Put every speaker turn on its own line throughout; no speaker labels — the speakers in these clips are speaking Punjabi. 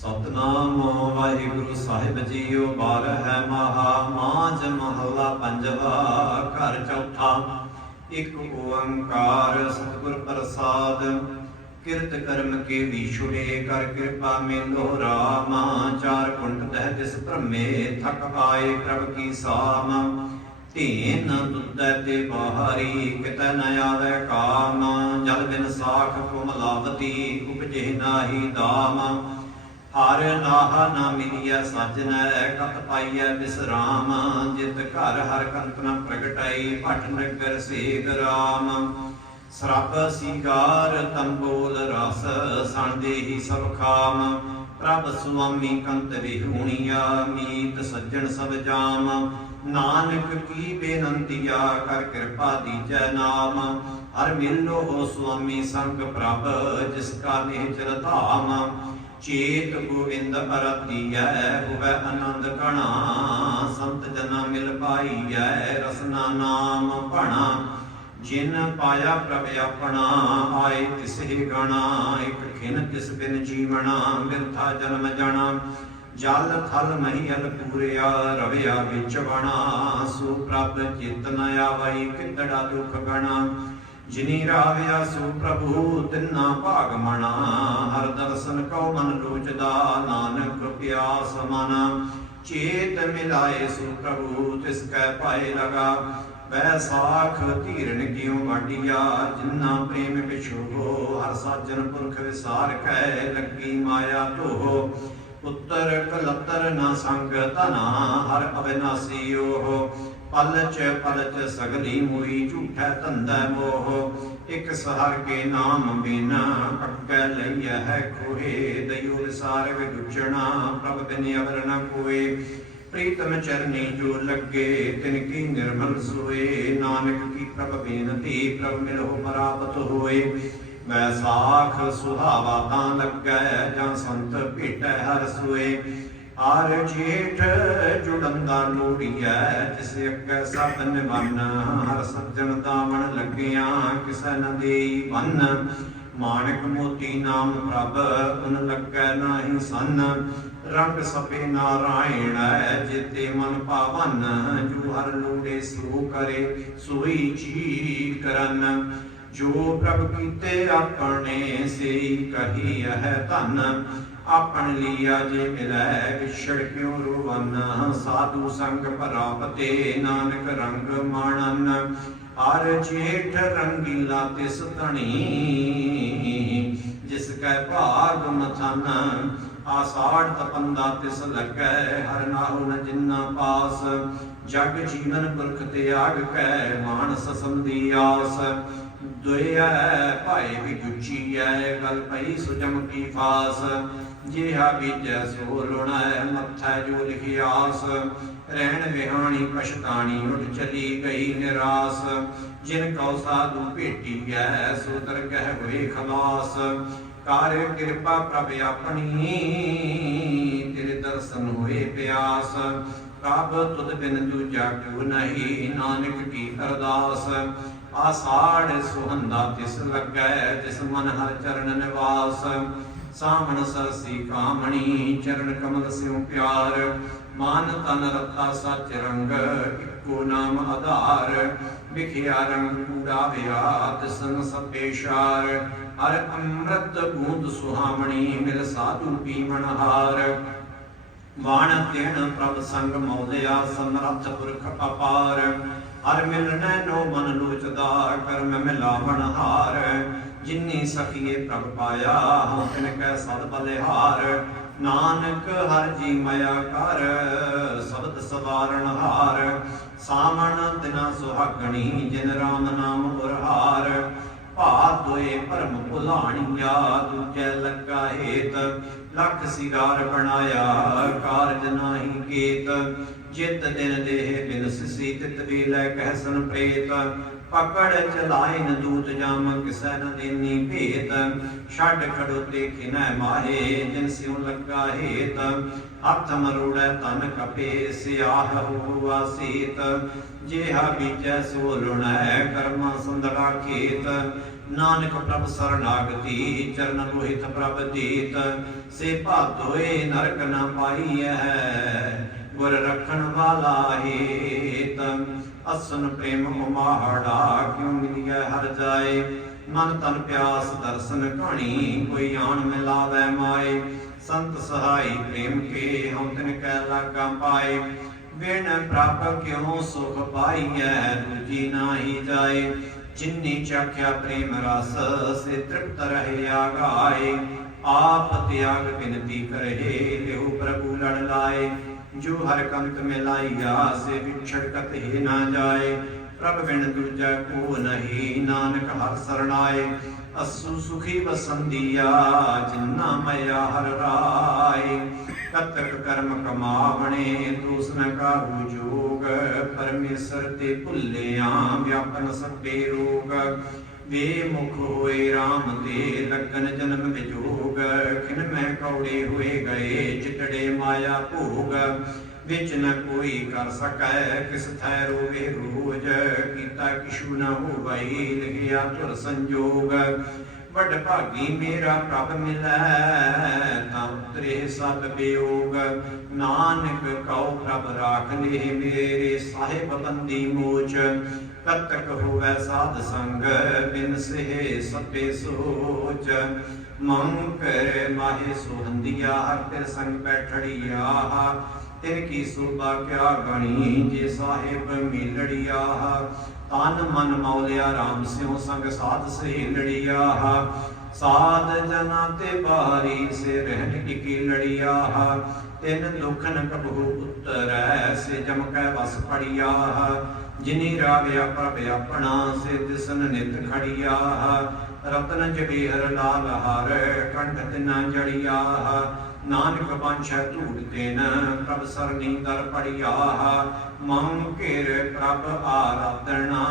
ਸਤਨਾਮ ਵਾਹਿਗੁਰੂ ਸਾਹਿਬ ਜੀਓ ਬਾਰ ਹੈ ਮਹਾ ਮਾਝ ਮਹਲਾ ਪੰਜਵਾ ਘਰ ਚੌਥਾ। ਇੱਕ ਓੰਕਾਰ ਸਤਿਗੁਰ ਪ੍ਰਸਾਦ, ਕਿਰਤ ਕਰਮ ਕੇ ਵਿਛੁੜੇ ਕਰ ਕਿਰਪਾ ਮੇਲੋ ਰਾਮਾ। ਚਾਰ ਕੁੰਟ ਦਹਿ ਤਿਸ ਭ੍ਰਮੇ ਥਕ ਆਏ ਪ੍ਰਭ ਕੀ ਸਾਮ। ਧੀਨ ਦੁੱਧੈ ਤੇ ਬਾਹਰੀ ਕਿਤੈ ਨ ਆਵੈ ਕਾਮ। ਜਲ ਬਿਨ ਸਾਖ ਕੁਮਲਾਵਤੀ ਉਪਜੇ ਨਾਹੀ ਦਾਮ। ਹਰ ਨਾਹ ਨਾ ਮਿਲਿਆ ਸਜਣੈ ਕਤ ਪਾਈਐ ਵਿਸਰਾਮ ਜਿਤ ਘਰ ਹਰ ਕੰਤ ਪ੍ਰਗਟਾਈ, ਭਟ ਨਗਰ ਸੇਗ ਰਾਮ। ਸਰਬ ਸੀਗਾਰ ਤੰਬੋਲ ਰਸ, ਸਣ ਦੇਹੀ ਸਭ ਖਾਮ। ਪ੍ਰਭ ਸੁਆਮੀ ਕੰਤ ਵਿਹੂਣੀਆ, ਮੀਤ ਸੱਜਣ ਸਭ ਜਾਮ। ਨਾਨਕ ਕੀ ਬੇਨੰਤੀਆ, ਕਰ ਕਿਰਪਾ ਦੀਜੈ ਨਾਮ। ਹਰ ਮਿਲੋ ਹੋ ਸੁਆਮੀ ਸੰਗ ਪ੍ਰਭ, ਜਿਸ ਕਾ ਨਿਹਚਰ ਧਾਮ। ਚੇਤ ਗੋਵਿੰਦ ਅਰਤੀਐ, ਹੋਵੇ ਆਨੰਦ ਕਣਾ ਸੰਤ ਜਨਾ ਮਿਲ ਪਾਈਐ, ਰਸਨਾ ਨਾਮ ਭਣਾ। ਜਿਨ ਪਾਇਆ ਪ੍ਰਭ ਆਪਣਾ, ਆਏ ਤਿਸਹਿ ਗਣਾ। ਇਕ ਖਿਨ ਤਿਸ ਬਿਨ ਜੀਵਣਾ ਮਿਰਥਾ ਜਨਮ ਜਾਣਾ। ਜਲ ਥਲ ਮਹੀਲ ਪੂਰਿਆ, ਰਵਿਆ ਵਿੱਚ ਬਣਾ ਸੋ ਪ੍ਰਭ ਚੇਤਨ ਆਵਈ ਕਿਤੜਾ ਦੁਖ ਗਣਾ। ਜਿਨੀ ਰਾਵਿਆ ਸੋ ਪ੍ਰਭੂ, ਤਿੰਨਾ ਭਾਗ ਮਣਾ ਹਰ ਦਰਸ਼ਨ ਕਉ ਮਨ ਲੋਚਦਾ, ਨਾਨਕ ਪਿਆਸ ਮਨ। ਚੇਤ ਮਿਲਾਏ ਸੋ ਪ੍ਰਭੂ, ਤਿਸ ਕੈ ਪਾਏ ਲਗਾ। ਵੈ ਧੀਰਨ ਕਿਉ ਵਾਡੀਆ ਜਿਨ੍ਹਾਂ ਪ੍ਰੇਮ ਵਿਛੋਹ ਹਰ ਸਾਜਨ ਪੁਰਖ ਵਿਸਾਰ ਕੈ ਲੱਗੀ ਮਾਇਆ ਧੋਹ। ਪੁੱਤਰ ਕਲਤਰ ਨਾ ਸੰਗ ਧਨਾ, ਹਰ ਅਬਿਨਾਸੀ ਓਹ। ਪਲਚ ਪਲਚ ਸਗਲੀ ਮੋਈ ਝੂਠੈ ਧੰਦਾ ਮੋਹ। ਇਕ ਸਹਰ ਕੇ ਨਾਮ ਬਿਨ ਅੱਗੇ ਲਈਐ ਹੈ ਕੋਏ ਦਇਓ ਵਿਸਾਰ ਵਿਦੁਚਣਾ ਪ੍ਰਭ ਬਿਨ ਅਵਰ ਨ ਕੋਏ। ਪ੍ਰੀਤਮ ਚਰਨੀ ਜੋ ਲੱਗੇ, ਤਿਨ ਕੀ ਨਿਰਮਲ ਸੋਏ। ਨਾਨਕ ਕੀ ਪ੍ਰਭ ਬੇਨਤੀ, ਪ੍ਰਭ ਮਿਲੋ ਪਰਾਪਤ ਹੋਏ। ਵੈਸਾਖ ਸੁਹਾਵਾ ਤਾਂ ਲੱਗੈ, ਜਾਂ ਸੰਤ ਭੇਟੈ ਹਰ ਸੋਏ। ਆਰ ਜੇਠ ਜੁੜੰਦਾ ਲੋੜੀਐ ਜਿਸ ਅੱਗੇ ਸਭ ਨਿਵਨ ਹਰ ਸੱਜਣ ਦਾਮਣ ਲੱਗਿਆ, ਕਿਸੈ ਨ ਦੇਈ ਬੰਨ। ਮਾਣਕ ਮੋਤੀ ਨਾਮ ਪ੍ਰਭ, ਉਨ ਲੱਗੈ ਨਾਹੀ ਸੰਨ। ਰੰਗ ਸਪੇ ਨਾਰਾਇਣ ਜਿਤੇ ਮਨ ਪਾਵਨ, ਜੋ ਹਰ ਲੋੜੇ ਸੋ ਕਰੇ, ਸੋਈ ਚੀ ਕਰਨ। ਜੋ ਪ੍ਰਭ ਕੀਤੇ ਆਪਣੇ ਸੇ ਕਹੀ ਹੈ ਧਨ, ਆਪਣ ਲੀਆ ਜੇ ਮਿਲੈ ਵਿਛੜ ਕਿਉ ਰੋਵਨ? ਸਾਧੂ ਸੰਗ ਪਰਾਪਤੇ ਨਾਨਕ ਰੰਗ ਮਾਣਨ, ਹਰ ਜੇਠ ਰੰਗੀਲਾ ਤਿਸ ਧਣੀ। ਜਿਸ ਕੈ ਭਾਗ ਮਥਨ, ਆਸਾੜ ਤਪੰਦਾ ਤਿਸ ਲੱਗੈ, ਹਰ ਨਾਹੁ ਨ ਜਿੰਨਾ ਪਾਸ। ਜਗ ਜੀਵਨ ਪੁਰਖ ਤਿਆਗ ਕੈ, ਮਾਨਸ ਸੰਦੀ ਆਸ। ਦੁਇਐ ਭਾਏ ਵੀ ਗੁਚੀਐ ਗਲ ਪਈ ਸੁਜਮ ਕੀ ਫਾਸ ਜਿਹਾ ਬੀਜੈ ਸੋ ਲੁਣੈ ਮੱਥਾ ਜੋ ਲਿਖਿਆਸ। ਰਹਿਣ ਵਿਹਾਣੀ ਪਛਤਾਣੀ, ਉੱਠ ਚਲੀ ਗਈ ਨਿਰਾਸ। ਜਿਨ ਕਉ ਸਾਧੂ ਭੇਟੀਐ ਸੋ ਦਰਗਹਿ ਹੋਏ ਖਲਾਸ। ਕਰ ਕਿਰਪਾ ਪ੍ਰਭ ਆਪਣੀ, ਤੇਰੇ ਦਰਸ਼ਨ ਹੋਏ ਪਿਆਸ। ਪ੍ਰਭ ਤੁਧ ਬਿਨ ਦੂਜਾ ਕਿਉ ਨਹੀਂ, ਨਾਨਕ ਕੀ ਅਰਦਾਸ। ਆਸਾੜ ਸੁਹੰਦਾ ਤਿਸ ਲੱਗੈ, ਤਿਸ ਮਨ ਹਰ ਚਰਨ ਨਿਵਾਸ। ਸਾਮਣ ਸਰਸੀ ਕਾਮਣੀ, ਚਰਨ ਕਮਲ ਸਿਉ ਪਿਆਰ। ਮਾਨ ਤਨ ਰਤਾ ਸਚ ਰੰਗ, ਇੱਕੋ ਨਾਮ ਆਧਾਰ। ਵਿਖਿਆ ਰੰਗ ਕੂੜਾ ਵਿਆ ਤਿਸਨ ਸਪੇਸ਼ਾਰ ਹਰ ਅੰਮ੍ਰਿਤ ਬੂੰਦ ਸੁਹਾਮਣੀ, ਮਿਲ ਸਾਧੂ ਪੀਵਨ ਹਾਰ ਵਾਣ ਤਿਣ ਪ੍ਰਭ ਸੰਗ ਮੌਲਿਆ, ਸਮਰੱਥ ਪੁਰਖ ਅਪਾਰ। ਹਰ ਮਿਲਣੈ ਨੋ ਮਨ ਲੋਚਦਾ ਕਰਮ ਮਿਲਾਵਣ ਹਾਰ। ਜਿਨੀ ਸਖੀਏ ਪ੍ਰਭ ਪਾਇਆ, ਹਉ ਤਿਨ ਕੈ ਸਦ ਬਲਿਹਾਰ। ਨਾਨਕ ਹਰ ਜੀ ਮਇਆ ਕਰ, ਸ਼ਬਦ ਸਵਾਰਣ ਹਾਰ। ਸਾਮਣ ਦਿਨਾ ਸੁਹਾਗਣੀ, ਜਿਨ ਰਾਮ ਨਾਮ ਉਰਹਾਰ ਭਾਤ ਦੋਏ ਭਰਮ ਭੁਲਾਣੀਆ, ਦੂਜੈ ਲੱਗਾ ਹੇਤ। ਲਖ ਸਿਗਾਰ ਬਣਾਇਆ, ਕਾਰਜ ਨਾਹੀ ਕੇਤ ਜਿਤ ਦਿਨ ਦੇਹ ਬਿਨਸ ਸੀ ਤਿਤ ਵੀ ਲੈ ਕਹਿ ਸਨ ਪ੍ਰੇਤ। ਪਕੜ ਚਲਾਇਨ ਦੂਤ ਜਾਮ, ਕਿਸੈ ਨ ਦੇਨੀ ਭੇਤ। ਛੱਡ ਖੜੋਤੇ ਖਿਨੈ ਮਾਹੇ, ਜਿਨ ਸਿਉ ਲੱਗਾ ਹੇਤ। ਹੱਥ ਮਰੋੜੈ ਤਨ ਕਪੇ, ਸਿਆਹ ਹੋਆ ਸੀਤ। ਜਿਹਾ ਬੀਜੈ ਸੋ ਲੁਣੈ ਕਰਮਾ ਸੰਦੜਾ ਖੇਤ। ਨਾਨਕ ਪ੍ਰਭ ਸਰਨਾਗਤੀ, ਚਰਨ ਲੋਹਿਤ ਪ੍ਰਭ ਦੀਤ। ਸੇ ਭਾਤੋਏ ਨਰਕ ਨ ਪਾਈਐ ਗੁਰ ਰਖਣ ਵਾਲਾ ਹੇਤ ਅਸਨ ਪ੍ਰੇਮ ਉਮਾੜਾ ਕਿਉ ਮਿਲਿਐ ਹਰ ਜਾਏ। ਮਨ ਤਨ ਪਿਆਸ ਦਰਸ਼ਨ ਕਹਾਣੀ ਕੋਈ ਆਣ ਮਿਲਾਵੈ ਮਾਏ। ਸੰਤ ਸਹਾਈ ਪ੍ਰੇਮ ਕੇ ਹਉ ਤਿਨ ਕੈ ਲਾਗਾ ਪਾਏ। ਵਿਣ ਪ੍ਰਭ ਕਿਉ ਸੁਖ ਪਾਈਐ ਦੂਜੀ ਨਾਹੀ ਜਾਏ। ਜਿਨਨੀ ਚਾਖਿਆ ਪ੍ਰੇਮ ਰਸ, ਸੇ ਤ੍ਰਿਪਤ ਰਹੇ ਆਗਾਏ। ਆਪ ਤਿਆਗ ਬਿਨਤੀ ਕਰਹਿ ਲਿਹੁ ਪ੍ਰਭੂ ਲੜ ਲਾਏ। ਜੋ ਹਰ ਕੰਤ ਮਿਲਾਈਆ, ਸੇ ਵਿਛੜ ਹੀ ਨਾ ਜਾਏ। ਪ੍ਰਭ ਬਿਨ ਦੂਜਾ ਕੋ ਨਹੀਂ, ਨਾਨਕ ਹਰ ਸਰਣਾਏ। ਅਸੂ ਸੁਖੀ ਬਸੰਦੀਆ ਜਿਨਾ ਮਇਆ ਹਰ ਰਾਏ। ਕਤਕ ਕਰਮ ਕਮਾਵਣੇ, ਦੂਸ ਨ ਕਾਹੂ ਜੋਗ। ਪਰਮੇਸ਼ਰ ਤੇ ਭੁੱਲਿਆ, ਵਿਆਪਨ ਸਭੇ ਰੋਗ। ਵੇ ਮੁਖ ਹੋਏ RAM ਤੇ ਲੱਗਨ ਜਨਮ ਵਿਜੋਗ ਖਿਨ ਮੈਂ ਕੌੜੇ ਹੋਏ ਗਏ, ਚਿਤੜੇ ਮਾਇਆ ਭੋਗ। ਵਿੱਚ ਨ ਕੋਈ ਕਰ ਸਕੈ, ਕਿਸ ਥੈ ਰੋਵੇ ਰੋਜ। ਕੀਤਾ ਕਿਛੂ ਨ ਹੋਵਈ ਲਿਖਿਆ ਤੁਰ ਸੰਜੋਗ। ਵੱਡ ਭਾਗੀ ਮੇਰਾ ਪ੍ਰਭ ਮਿਲੈ, ਤਾਂ ਉਤਰੇ ਸਭ ਬਿਯੋਗ ਨਾਨਕ ਕਉ ਪ੍ਰਭ ਰਾਖ ਲੇ ਮੇਰੇ, ਸਾਹਿਬ ਬੰਦੀ ਮੋਚ। ਕਤਕ ਹੋਵੈ ਸਾਧ ਸੰਗ, ਬਿਨ ਸੇ ਸਭੇ ਸੋਚ। ਮੰਗ ਕਰ ਮਾਹੇ ਸੁਹੰਦੀਆ ਹਰ ਸੰਗ ਬੈਠੜੀਆ। ਤਿਨ ਕੀ ਸੋਭਾ ਕਿਆ ਗਣੀ, ਜੇ ਸਾਹਿਬ ਮਿਲੜੀਆ। ਤਨ ਮਨ ਮੌਲਿਆ RAM ਸਿਉ ਸੰਗ ਸਾਧ ਸਹੇਲੜੀਆ। ਸਾਧ ਜਨਾ ਤੇ ਬਾਰੀ ਸੇ ਰਹਿਣ ਕੀ ਲੜੀਆ ਤਿਨ ਦੁਖਨ ਕਬਹੂ ਉਤਰੈ ਸੇ ਜਮ ਕੈ ਵਸ ਪੜੀਆ ਜਿਨੀ ਰਾਵਿਆ ਪ੍ਰਭ ਆਪਣਾ, ਸੇ ਦਿਸਨ ਨਿਤ ਖੜੀਆ ਰਤਨ ਜਬੀਹਰ ਲਾਲ ਹਰ, ਕੰਠ ਤਿਨਾ ਜੜੀਆ ਨਾਨਕ ਪੰਛੈ ਧੂੜ ਤੇਨ, ਪ੍ਰਭ ਸਰਨੀ ਦਰ ਪੜੀਆ ਮੰ ਘੇਰ ਪ੍ਰਭ ਆਰਾਧਣਾ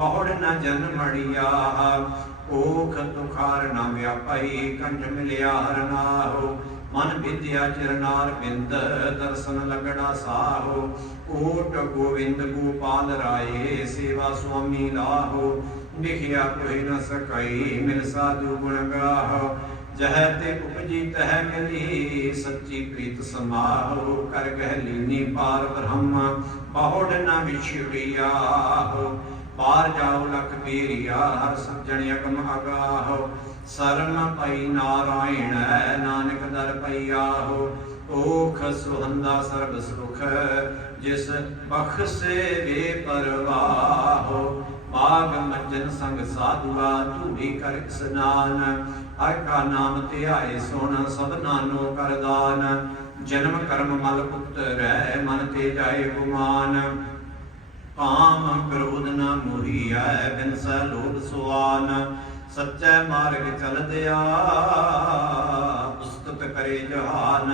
ਬਹੁੜ ਨ ਜਨਮੜੀਆ ਓਖ ਤੁਖਾਰ ਨ ਵਿਆਪਈ, ਕੰਠ ਮਿਲਿਆ ਹਰ ਮਨ ਵਿਦਿਆ ਚਰਨਾਰ ਬਿੰਦ, ਦਰਸ਼ਨ ਲਗੜਾ ਸਾਹੋ। ਓਟ ਗੋਵਿੰਦ ਗੋਪਾਲ ਰਾਏ, ਸੇਵਾ ਸੁਆਮੀ ਲਾਹੋ। ਲਿਖਿਆ ਕੋਈ ਨ ਸਕਈ, ਮਿਲ ਸਾਧੂ ਗੁਣ ਗਾਹੋ। ਜਹ ਤੇ ਉਪਜੀ ਤਹ ਮਿਲੀ, ਸੱਚੀ ਪ੍ਰੀਤ ਸਮਾਹੋ। ਕਰ ਗਹਿ ਲੀਨੀ ਪਾਰ ਬ੍ਰਹਮ, ਬਹੁੜ ਨ ਵਿਛੜਿਆ ਹੋ। ਪਾਰ ਜਾਉ ਲਖ ਪੀਰਿਆ ਹਰ ਸੱਜਣ ਅਗਮ ਅਗਾਹੋ ਸਰਨ ਪਈ ਨਾਰਾਇਣ, ਨਾਨਕ ਦਰ ਪਈਆ ਓਖ ਸੁਹੰਦਾ ਸਰਬ ਸੁਖ, ਜਿਸ ਬਖਸੇ ਵੇ ਪਰਵਾਹੋ ਬਾਗ ਮੱਜਨ ਸੰਗ ਸਾਧੂਆ, ਧੂੜੀ ਕਰ ਇਸਨਾਨ ਹਰ ਕਾ ਨਾਮ ਧਿਆਏ ਸੁਣ ਸਭਨਾ ਨੂੰ ਕਰਦਾਨ ਜਨਮ ਕਰਮ ਮਲ ਪੁੱਤਰੈ ਮਨ ਤੇ ਜਾਏ ਗੁਮਾਨ। ਕਾਮ ਕ੍ਰੋਧ ਨ ਮੁਹੀਐ ਬਿਨ ਲੋਭ ਸੁਆਨ, ਸੱਚੈ ਮਾਰਗ ਚਲਦਿਆ ਉਸਤਤ ਕਰੇ ਜਹਾਨ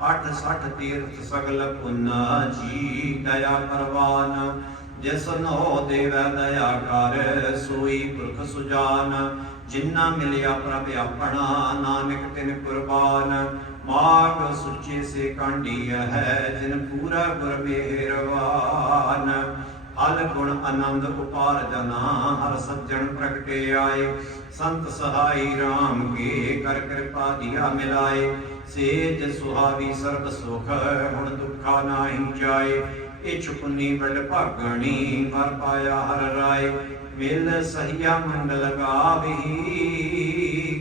860 ਤੀਰਥ ਸਗਲ ਪੁੰਨ, ਜੀ ਦਇਆ ਪਰਵਾਨ। ਜਿਸ ਨੋ ਦੇਵੈ ਦਇਆ ਕਰ, ਸੋਈ ਪੁਰਖ ਸੁਜਾਨ। ਜਿਨ੍ਹਾਂ ਮਿਲਿਆ ਪ੍ਰਭ ਆਪਣਾ, ਨਾਨਕ ਤਿਨ ਕੁਰਬਾਨ। ਮਾਗ ਸੁਚੇ ਸੇ ਕਾਂਢੀ ਹੈ, ਜਿਨ ਪੂਰਾ ਗੁਰ ਮਿਹਰਵਾਨ। ਅਲ ਗੁਣ ਆਨੰਦ ਉਪਾਰ ਜਨਾ, ਹਰ ਸੱਜਣ ਪ੍ਰਗਟੇ ਆਏ। ਸੰਤ ਸਹਾਈ RAM ਕੇ ਕਰ ਕਿਰਪਾ ਦਿਆ ਮਿਲਾਏ। ਸੇਜ ਸੁਹਾਵੀ ਸਰਬ ਸੁਖ, ਹੁਣ ਦੁੱਖਾ ਨਾਹੀ ਜਾਏ। ਇਛ ਪੁੰਨੀ ਬੜ ਭਾਗਣੀ, ਵਰ ਪਾਇਆ ਹਰ ਰਾਏ। ਮਿਲ ਸਹੀਆ ਮੰਗਲ ਗਾਵਹੀ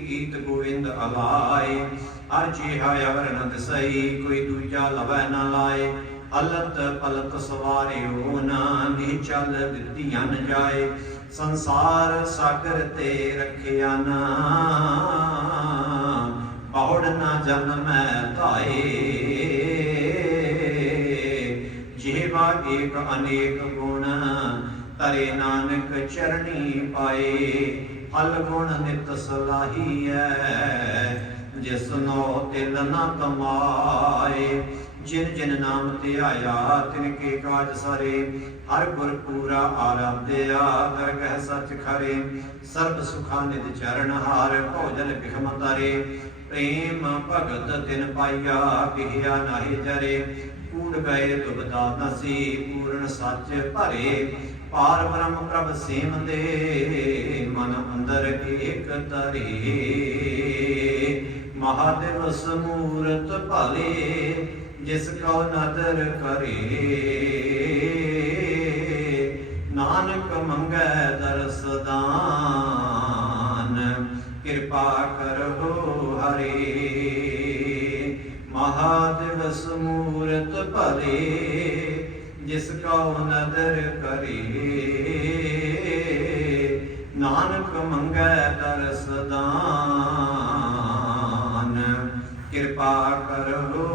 ਗੀਤ ਗੋਵਿੰਦ ਅਲਾਏ। ਹਰ ਜਿਹਾ ਅਵਰਨਤ ਸਹੀ, ਕੋਈ ਦੂਜਾ ਲਵੈ ਨਾ ਲਾਏ। ਅਲਤ ਪਲਤ ਸਵਾਰਿਓ ਨਾ ਨਿਹ ਚੱਲ ਦਿੱਤੀਆਂ ਨ ਜਾਏ, ਸੰਸਾਰ ਸਾਗਰ ਤੇ ਰੱਖਿਆ ਨਾ। ਬਹੁੜ ਨਾ ਜਨਮੈ ਧਾਏ। ਜਿਹਵਾ ਏਕ ਅਨੇਕ ਗੁਣ ਤਰੇ ਨਾਨਕ ਚਰਣੀ ਪਾਏ ਹਲ ਗੁਣ ਨਿਤ ਸਲਾਹੀਐ ਜਿਸ ਨੋ ਤਿਲ ਨ ਕਮਾਏ। ਜਿਨ ਜਿਨ ਨਾਮ ਤੇ ਆਇਆ, ਤਿਨ ਕੇ ਕਾਜ ਸਾਰੇ, ਹਰ ਗੁਰ ਪੂਰਾ ਆਰਾਧਿਆ ਦਰਗਹਿ ਸੱਚ ਖਰੇ, ਸਰਬ ਸੁਖਾ ਨਿਦ ਚਰਨ ਹਾਰ, ਭੋਜਨ ਬਿਖਮ ਤਾਰੇ। ਪ੍ਰੇਮ ਭਗਤ ਤਿਨ ਪਾਈਆ ਬਿਹਿਆ ਨਾਹੀ ਜਰੇ। ਕੂੜ ਗਏ ਦੁਬਦਾ ਨਸੀ ਪੂਰਨ ਸੱਚ ਭਰੇ। ਪਾਰ ਬ੍ਰਹਮ ਪ੍ਰਭ ਸੇਮ ਦੇ ਮਨ ਅੰਦਰ ਏਕ ਤਰੇ। ਮਹਾਦੇਵ ਸਮੂਰਤ ਭਲੇ ਜਿਸ ਕਉ ਨਦਰ ਕਰੇ। ਨਾਨਕ ਮੰਗੈ ਦਰਸਦਾਨ ਕਿਰਪਾ ਕਰੋ ਹਰੇ। ਮਹਾਦੇਵ ਸਮੂਰਤ ਭਲੇ, ਜਿਸ ਕਉ ਨਦਰ ਕਰੇ। ਨਾਨਕ ਮੰਗੈ ਦਰਸਦਾਨ ਕਿਰਪਾ ਕਰੋ